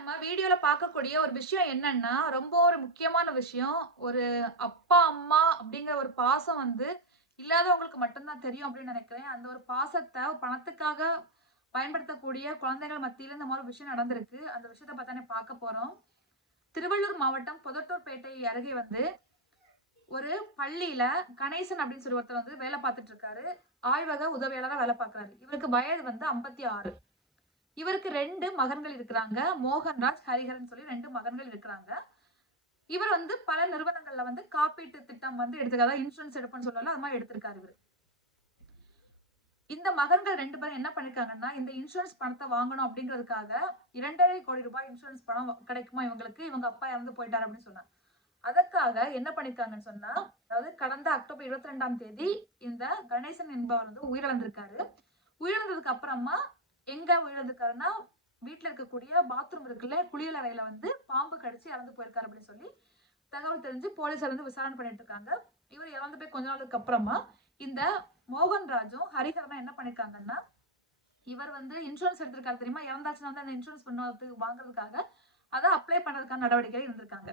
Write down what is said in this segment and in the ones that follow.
நம்ம வீடியோல பார்க்கக்கூடிய ஒரு விஷயம் என்னன்னா ரொம்ப ஒரு முக்கியமான விஷயம். ஒரு அப்பா அம்மா அப்படிங்கிற ஒரு பாசம் வந்து இல்லாதவங்களுக்கு மட்டும்தான் தெரியும் அப்படின்னு நினைக்கிறேன். அந்த ஒரு பாசத்தை பணத்துக்காக பயன்படுத்தக்கூடிய குழந்தைகள் மத்தியில இந்த மாதிரி விஷயம் நடந்திருக்கு. அந்த விஷயத்தை பார்த்தானே பார்க்க போறோம். திருவள்ளூர் மாவட்டம் புதட்டூர்பேட்டை அருகே வந்து ஒரு பள்ளியில கணேசன் அப்படின்னு சொல்லி ஒருத்தர் வந்து வேலை பார்த்துட்டு இருக்காரு. ஆய்வக உதவியாளராக வேலை பார்க்கறாரு. இவருக்கு வயது வந்து ஐம்பத்தி ஆறு. இவருக்கு ரெண்டு மகன்கள் இருக்கிறாங்க. மோகன்ராஜ் ஹரிஹரன் சொல்லி ரெண்டு மகன்கள் இருக்கிறாங்க. இவர் வந்து பல நிறுவனங்கள்ல வந்து காப்பீட்டு திட்டம் வந்து எடுத்துக்காத இன்சூரன்ஸ் எடுப்பேன்னு சொல்லல அது மாதிரி எடுத்திருக்காரு இவர். இந்த மகன்கள் ரெண்டு பேரும் என்ன பண்ணிருக்காங்கன்னா இந்த இன்சூரன்ஸ் பணத்தை வாங்கணும் அப்படிங்கிறதுக்காக இரண்டரை கோடி ரூபாய் இன்சூரன்ஸ் பணம் கிடைக்குமா இவங்களுக்கு? இவங்க அப்பா இறந்து போயிட்டாரு அப்படின்னு சொன்னாங்க. அதற்காக என்ன பண்ணிருக்காங்கன்னு சொன்னா அதாவது கடந்த அக்டோபர் இருபத்தி ரெண்டாம் தேதி இந்த கணேசன் என்பவர் வந்து உயிரிழந்திருக்காரு. உயிரிழந்ததுக்கு அப்புறமா எங்க உயிரிழந்திருக்காருன்னா வீட்டில் இருக்கக்கூடிய பாத்ரூம் இருக்குல்ல குளியல் அறையில வந்து பாம்பு கடிச்சு இறந்து போயிருக்காரு அப்படின்னு சொல்லி தகவல் தெரிஞ்சு போலீஸார் வந்து விசாரணை பண்ணிட்டு இருக்காங்க. இவர் இறந்து போய் கொஞ்ச நாளுக்கு அப்புறமா இந்த மோகன்ராஜும் ஹரிஹரனும் என்ன பண்ணிருக்காங்கன்னா இவர் வந்து இன்சூரன்ஸ் எடுத்திருக்காரு தெரியுமா? இறந்தாச்சுன்னா வந்து அந்த இன்சூரன்ஸ் பண்ணுறதுக்கு வாங்குறதுக்காக அதை அப்ளை பண்ணுறதுக்கான நடவடிக்கை இருந்திருக்காங்க.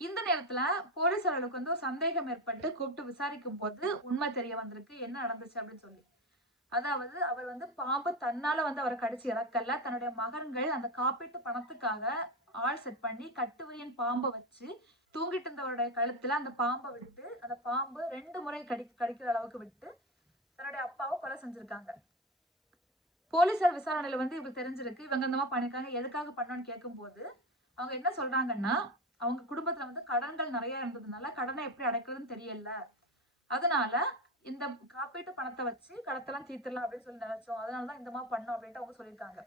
இந்த நேரத்துல போலீசாரர்களுக்கு வந்து ஒரு சந்தேகம் ஏற்பட்டு கூப்பிட்டு விசாரிக்கும் போது உண்மை தெரிய வந்திருக்கு என்ன நடந்துச்சு அப்படின்னு சொல்லி. அதாவது அவர் வந்து பாம்பு தன்னால வந்து அவரை கடிச்சு இறக்கல. தன்னுடைய மகன்கள் அந்த காப்பீட்டு பணத்துக்காக ஆள் செட் பண்ணி கட்டுவரியன் பாம்பை வச்சு தூங்கிட்டு இருந்தவருடைய கழுத்துல அந்த பாம்பை விட்டு அந்த பாம்பு ரெண்டு முறை கடி கடிக்கிற அளவுக்கு விட்டு தன்னுடைய அப்பாவை கொலை செஞ்சிருக்காங்க. போலீசார் விசாரணையில வந்து இவங்க தெரிஞ்சிருக்கு. இவங்க இந்த மாதிரி பண்ணிருக்காங்க. எதுக்காக பண்ணோன்னு கேட்கும்போது அவங்க என்ன சொல்றாங்கன்னா அவங்க குடும்பத்துல வந்து கடன்கள் நிறைய இருந்ததுனால கடனை எப்படி அடைக்கிறதுன்னு தெரியல. அதனால இந்த காப்பீட்டு பணத்தை வச்சு கடத்தெல்லாம் தீர்த்துடலாம் அப்படின்னு சொல்லி நினைச்சோம். அதனால தான் இந்த மாதிரி பண்ணோம் அப்படின்ட்டு அவங்க சொல்லியிருக்காங்க.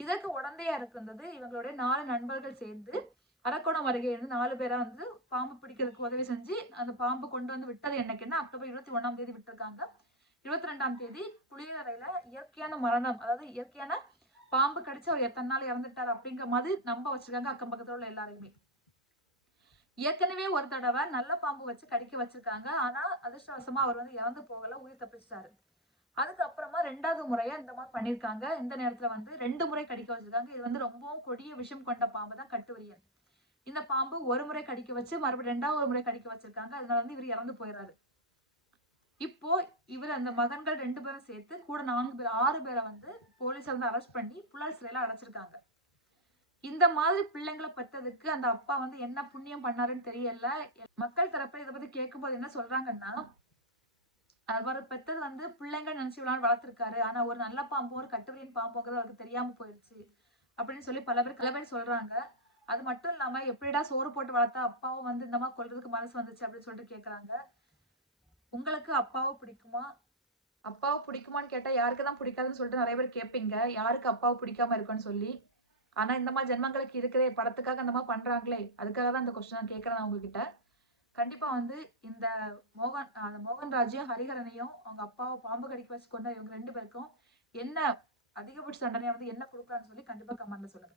இதற்கு உடந்தையா இருக்கின்றது இவங்களுடைய நாலு நண்பர்கள் சேர்ந்து அரக்கோணம் அருகே இருந்து நாலு பேரா வந்து பாம்பு பிடிக்கிறதுக்கு உதவி செஞ்சு அந்த பாம்பு கொண்டு வந்து விட்டது என்னைக்குன்னா அக்டோபர் இருபத்தி ஒன்றாம் தேதி விட்டுருக்காங்க. இருபத்தி ரெண்டாம் தேதி குளியலறையில இயற்கையான மரணம் அதாவது இயற்கையான பாம்பு கடிச்சு அவர் எத்தனை நாள் இறந்துட்டார் அப்படிங்கிற மாதிரி நம்ப வச்சிருக்காங்க அக்கம் பக்கத்துல உள்ள எல்லாரையுமே. ஏற்கனவே ஒரு தடவை நல்ல பாம்பு வச்சு கடிக்க வச்சிருக்காங்க. ஆனா அதிர்ஷ்டவசமா அவர் வந்து இறந்து போகல உயிர் தப்பிச்சிட்டாரு. அதுக்கப்புறமா ரெண்டாவது முறையா இந்த மாதிரி பண்ணியிருக்காங்க. இந்த நேரத்துல வந்து ரெண்டு முறை கடிக்க வச்சிருக்காங்க. இது வந்து ரொம்பவும் கொடிய விஷம் கொண்ட பாம்பு தான் கட்டுவரியன். இந்த பாம்பு ஒரு முறை கடிக்க வச்சு மறுபடியும் ரெண்டாவது முறை கடிக்க வச்சிருக்காங்க. அதனால வந்து இவர் இறந்து போயிடுறாரு இப்போ இவர் அந்த மகன்கள் ரெண்டு பேரும் சேர்த்து கூட நான்கு பேர் ஆறு பேரை வந்து போலீஸ் வந்து அரெஸ்ட் பண்ணி புலால் சிறையில அடைச்சிருக்காங்க. இந்த மாதிரி பிள்ளைங்களை பெற்றதுக்கு அந்த அப்பா வந்து என்ன புண்ணியம் பண்ணாருன்னு தெரியல. மக்கள் தரப்பில் இதை பத்தி கேட்கும்போது என்ன சொல்றாங்கன்னா அவர் பெற்றது வந்து பிள்ளைங்க நினைச்சு விளையாண்டு வளர்த்துருக்காரு. ஆனா ஒரு நல்ல பாம்போ ஒரு கட்டுரையின் பாம்போங்கிறது அவருக்கு தெரியாம போயிடுச்சு அப்படின்னு சொல்லி பல பேர் பல பேர் சொல்றாங்க. அது மட்டும் இல்லாம எப்படிடா சோறு போட்டு வளர்த்தா அப்பாவும் வந்து இந்த மாதிரி கொள்றதுக்கு மனசு வந்துச்சு அப்படின்னு சொல்லிட்டு கேட்குறாங்க உங்களுக்கு அப்பாவை பிடிக்குமா? அப்பாவை பிடிக்குமான்னு கேட்டால் யாருக்கு தான் பிடிக்காதுன்னு சொல்லிட்டு நிறைய பேர் கேட்பீங்க யாருக்கு அப்பாவை பிடிக்காம இருக்குன்னு சொல்லி. ஆனா இந்த மாதிரி ஜென்மங்களுக்கு இருக்கிறே படத்துக்காக அந்த மாதிரி பண்றாங்களே அதுக்காக தான் இந்த கொஸ்டின் நான் கேட்கறேன் உங்ககிட்ட. கண்டிப்பா வந்து இந்த மோகன் அந்த மோகன்ராஜையும் ஹரிஹரனையும் அவங்க அப்பாவை பாம்பு கடிக்க வச்சு கொண்ட இவங்க ரெண்டு பேருக்கும் என்ன அதிகபட்ச தண்டனை வந்து என்ன கொடுக்கறான்னு சொல்லி கண்டிப்பா கமெண்ட்ல சொல்லுங்க.